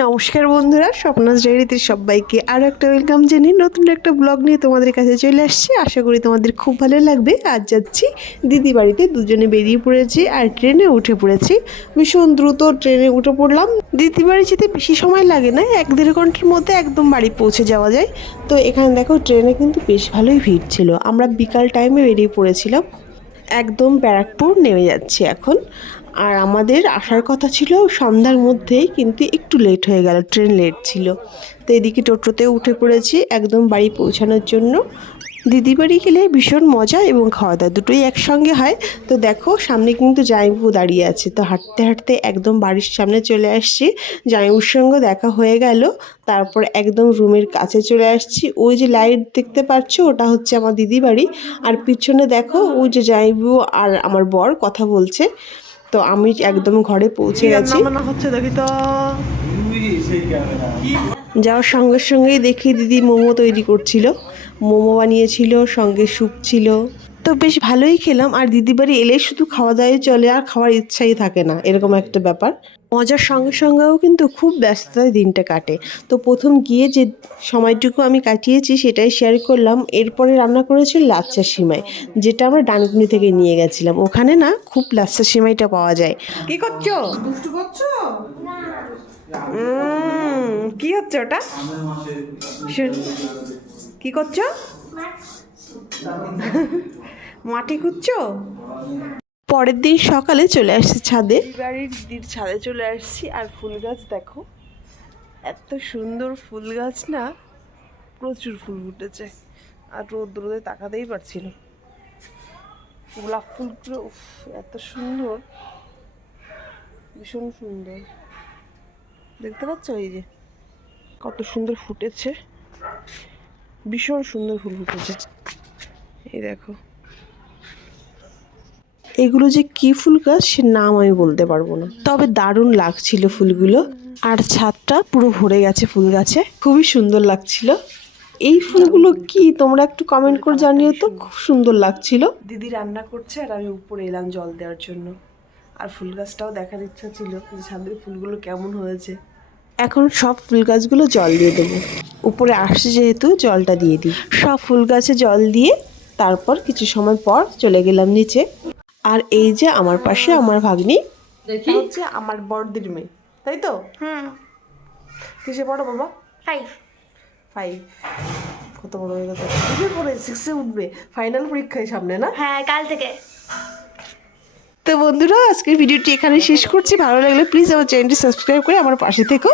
নমস্কার বন্ধুরা, স্বপ্নাস ডায়েরিতে সবাইকে আরও একটা ওয়েলকাম জানিয়ে নতুন একটা ব্লগ নিয়ে তোমাদের কাছে চলে আসছি। আশা করি তোমাদের খুব ভালো লাগবে। আজ যাচ্ছি দিদি বাড়িতে, দুজনে বেরিয়ে পড়েছি আর ট্রেনে উঠে পড়েছি। ভীষণ দ্রুত ট্রেনে উঠে পড়লাম। দিদি বাড়ি যেতে বেশি সময় লাগে না, এক দেড় ঘণ্টার মধ্যে একদম বাড়ি পৌঁছে যাওয়া যায়। তো এখানে দেখো ট্রেনে কিন্তু বেশ ভালোই ভিড় ছিল। আমরা বিকাল টাইমে বেরিয়ে পড়েছিলাম। একদম ব্যারাকপুর নেমে যাচ্ছি এখন। আর আমাদের আসার কথা ছিল সন্ধ্যার মধ্যেই, কিন্তু একটু লেট হয়ে গেল ট্রেন লেট ছিল। তো এদিকে টোটোতে উঠে পড়েছি, একদম বাড়ি পৌঁছানোর জন্য। দিদি বাড়ি গেলে ভীষণ মজা এবং খাওয়া দাওয়া দুটোই একসঙ্গে হয়। তো দেখো সামনে কিন্তু জামাইবু দাঁড়িয়ে আছে। তো হাঁটতে হাঁটতে একদম বাড়ির সামনে চলে আসছি। জামাইবুর সঙ্গে দেখা হয়ে গেল। তারপর একদম রুমের কাছে চলে আসছি। ওই যে লাইট দেখতে পাচ্ছ ওটা হচ্ছে আমার দিদি বাড়ি আর পিছনে দেখো ওই যে জামাইবু আর আমার বর কথা বলছে। তো আমি একদম ঘরে পৌঁছে গেছি। হচ্ছে দেখি তো। যাওয়ার সঙ্গে সঙ্গেই দেখি দিদি মোমো তৈরি করছিল। মোমো বানিয়েছিল সঙ্গে স্যুপ ছিল। তো বেশ ভালোই খেলাম আর দিদি বাড়ি এলে শুধু খাওয়া দাওয়াই চলে আর খাওয়ার ইচ্ছাই থাকে না এরকম একটা ব্যাপার। মজার সঙ্গে সঙ্গেও কিন্তু খুব ব্যস্ততায় দিনটা কাটে। তো প্রথম গিয়ে যে সময়টুকু আমি কাটিয়েছি সেটাই শেয়ার করলাম। এরপরে রান্না করেছি লাচ্চা সিমাই যেটা আমরা ডানকুনি থেকে নিয়ে গেছিলাম। ওখানে না খুব লাচ্চা সিমাইটা পাওয়া যায়। কি করছ? দুষ্টু করছ? কি হচ্ছে ওটা? কি করছ? মাটি খুঁজছো? পরের দিন সকালে চলে আসছি ছাদে। বাড়ির দিদির ছাদে চলে আসছি, আর ফুল গাছ দেখো। এত সুন্দর ফুল গাছ না, প্রচুর ফুল ফুটেছে। আর রোদ রোদে তাকাতেই পারছি না। গোলাপ ফুলগুলো এত সুন্দর। ভীষণ সুন্দর। দেখতে পাচ্ছ এই যে? কত সুন্দর ফুটেছে। ভীষণ সুন্দর ফুল ফুটেছে। এই দেখো। এগুলো যে কি ফুল গাছ, সে নাম আমি বলতে পারব না। তবে দারুণ লাগছিল ফুলগুলো। আর ছাদটা পুরো ভরে গেছে ফুল গাছে। খুবই সুন্দর লাগছিল। এই ফুলগুলো কি? তোমরা একটু কমেন্ট করে জানিও তো। খুব সুন্দর লাগছিল। দিদি রান্না করছে আর আমি উপরে এলাম জল দেওয়ার জন্য। আর ফুল গাছটাও দেখার ইচ্ছা ছিল যে ছাদের ফুলগুলো কেমন হয়েছে। এখন সব ফুল গাছগুলো জল দিয়ে দেবো। উপরে আসছে যেহেতু জলটা দিয়ে দিই। সব ফুল গাছে জল দিয়ে তারপর কিছু সময় পর চলে গেলাম নিচে। আর এই যে আমার পাশে আমার ভাগ্নি হচ্ছে আমার বড়দির মেয়ে তাই তো? হুম। কিসে পড়ো বাবা? ফাইভ ফাইভ কত বড় হয়ে গেছে পড়ে সিক্সে উঠবে। ফাইনাল পরীক্ষায় সামনে না? হ্যাঁ কাল থেকে। তো বন্ধুরা, আজকের ভিডিওটি এখানে শেষ করছি। ভালো লাগলে প্লিজ আমার চ্যানেলটি সাবস্ক্রাইব করে আমার পাশে থেকো।